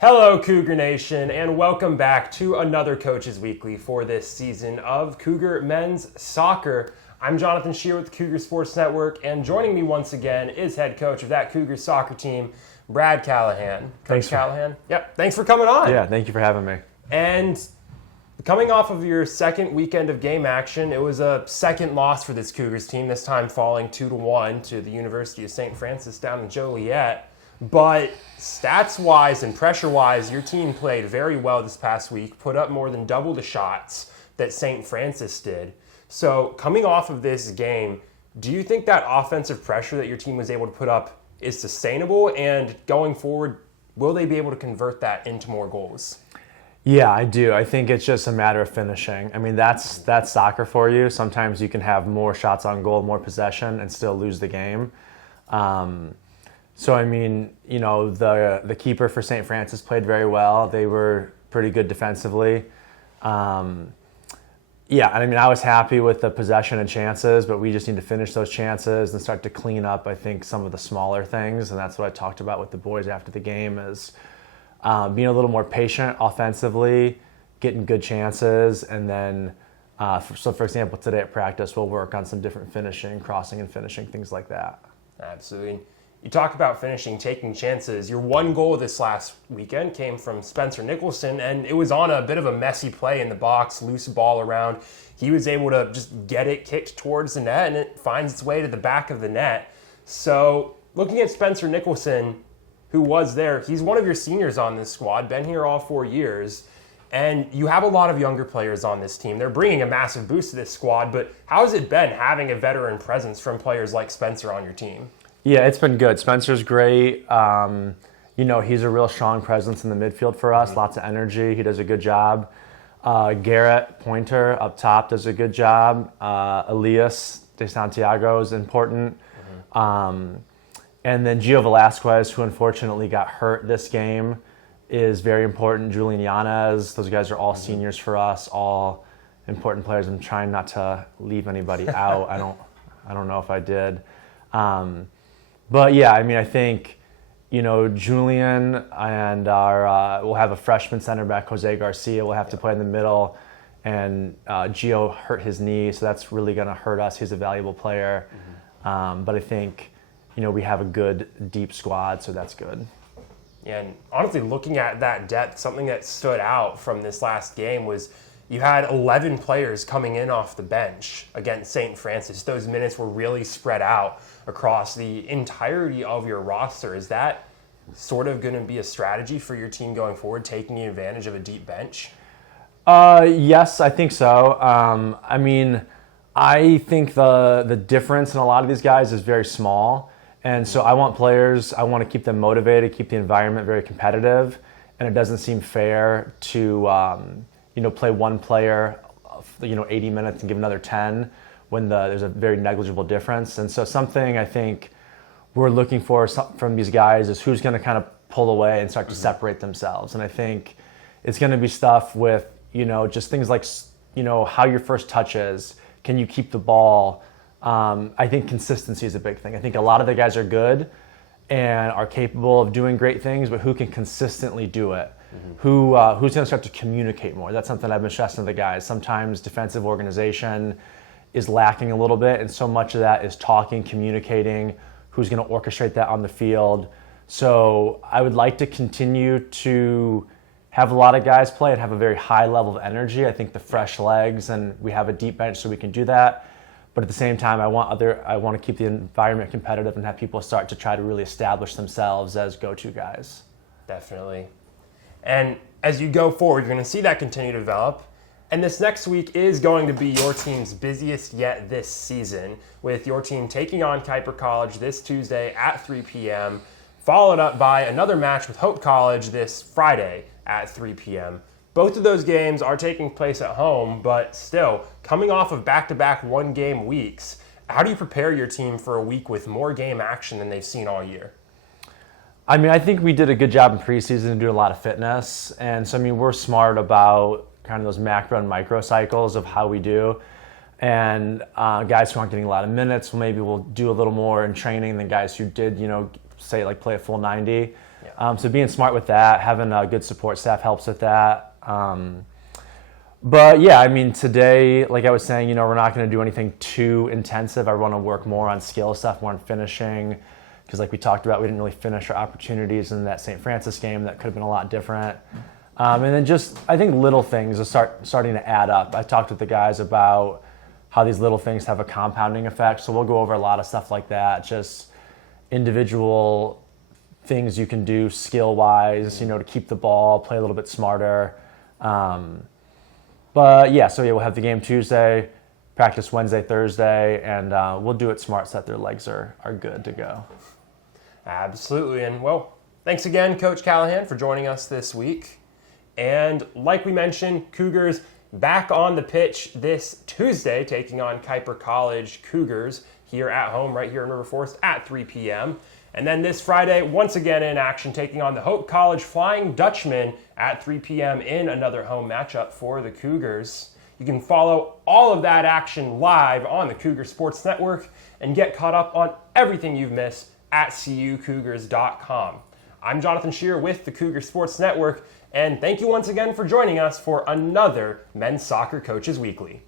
Hello, Cougar Nation, and welcome back to another Coaches Weekly for this season of Cougar Men's Soccer. I'm Jonathan Scheer with the Cougar Sports Network, and joining me once again is head coach of that Cougar soccer team, Brad Callahan. Coach Callahan. Yep, thanks for coming on. Yeah, thank you for having me. And coming off of your second weekend of game action, it was a second loss for this Cougars team, this time falling 2-1 to the University of St. Francis down in Joliet. But stats-wise and pressure-wise, your team played very well this past week, put up more than double the shots that St. Francis did. So coming off of this game, do you think that offensive pressure that your team was able to put up is sustainable? And going forward, will they be able to convert that into more goals? Yeah, I do. I think it's just a matter of finishing. I mean, that's soccer for you. Sometimes you can have more shots on goal, more possession, and still lose the game. So, I mean, you know, the keeper for St. Francis played very well. They were pretty good defensively. Yeah, I mean, I was happy with the possession and chances, but we just need to finish those chances and start to clean up, I think, some of the smaller things. And that's what I talked about with the boys after the game is being a little more patient offensively, getting good chances, and then, so for example, today at practice, we'll work on some different finishing, crossing and finishing, things like that. Absolutely. You talk about finishing, taking chances. Your one goal this last weekend came from Spencer Nicholson, and it was on a bit of a messy play in the box, loose ball around. He was able to just get it kicked towards the net, and it finds its way to the back of the net. So looking at Spencer Nicholson, who was there, he's one of your seniors on this squad, been here all 4 years, and you have a lot of younger players on this team. They're bringing a massive boost to this squad, but how has it been having a veteran presence from players like Spencer on your team? Yeah, it's been good. Spencer's great. You know, he's a real strong presence in the midfield for us, lots of energy. He does a good job. Garrett Pointer up top does a good job. Elias de Santiago is important. And then Gio Velasquez, who unfortunately got hurt this game, is very important. Julian Yanez, those guys are all seniors for us, all important players. I'm trying not to leave anybody out. I don't know if I did. But yeah, I mean, I think, you know, Julian and we'll have a freshman center back, Jose Garcia, will have to play in the middle, and Gio hurt his knee, so that's really going to hurt us. He's a valuable player. But I think, you know, we have a good, deep squad, so that's good. Yeah, and honestly, looking at that depth, something that stood out from this last game was you had 11 players coming in off the bench against St. Francis. Those minutes were really spread out across the entirety of your roster. Is that sort of going to be a strategy for your team going forward, taking advantage of a deep bench? Yes, I think so. I mean, I think the difference in a lot of these guys is very small. And so I want to keep them motivated, keep the environment very competitive. And it doesn't seem fair to, you know, play one player, 80 minutes and give another 10 when there's a very negligible difference. And so something I think we're looking for from these guys is who's going to kind of pull away and start to separate themselves. And I think it's going to be stuff with, you know, just things like, you know, how your first touch is. Can you keep the ball? I think consistency is a big thing. I think a lot of the guys are good and are capable of doing great things, but who can consistently do it? Who's going to start to communicate more? That's something I've been stressing to the guys. Sometimes defensive organization is lacking a little bit, and so much of that is talking, communicating, who's going to orchestrate that on the field. So I would like to continue to have a lot of guys play and have a very high level of energy. I think the fresh legs, and we have a deep bench so we can do that. But at the same time, I want to keep the environment competitive and have people start to try to really establish themselves as go-to guys. Definitely. And as you go forward, you're going to see that continue to develop. And this next week is going to be your team's busiest yet this season, with your team taking on Kuiper College this Tuesday at 3 p.m., followed up by another match with Hope College this Friday at 3 p.m. Both of those games are taking place at home, but still, coming off of back-to-back one-game weeks, how do you prepare your team for a week with more game action than they've seen all year? I mean, I think we did a good job in preseason and doing a lot of fitness. And so, I mean, we're smart about kind of those macro and micro cycles of how we do. And guys who aren't getting a lot of minutes, maybe we'll do a little more in training than guys who did, you know, say like play a full 90. So being smart with that, having a good support staff helps with that. But yeah, I mean, today, like I was saying, we're not going to do anything too intensive. I want to work more on skill stuff, more on finishing, because like we talked about, we didn't really finish our opportunities in that St. Francis game. That could have been a lot different. And then just, I think little things are starting to add up. I talked with the guys about how these little things have a compounding effect. So we'll go over a lot of stuff like that, just individual things you can do skill-wise, to keep the ball, play a little bit smarter. But yeah, we'll have the game Tuesday, practice Wednesday, Thursday, and we'll do it smart so that their legs are good to go. Absolutely. And well, thanks again, Coach Callahan, for joining us this week. And like we mentioned, Cougars back on the pitch this Tuesday, taking on Kuiper College Cougars here at home, right here in River Forest at 3 p.m. And then this Friday, once again in action, taking on the Hope College Flying Dutchmen at 3 p.m. in another home matchup for the Cougars. You can follow all of that action live on the Cougar Sports Network and get caught up on everything you've missed at cucougars.com. I'm Jonathan Scheer with the Cougar Sports Network, and thank you once again for joining us for another Men's Soccer Coaches Weekly.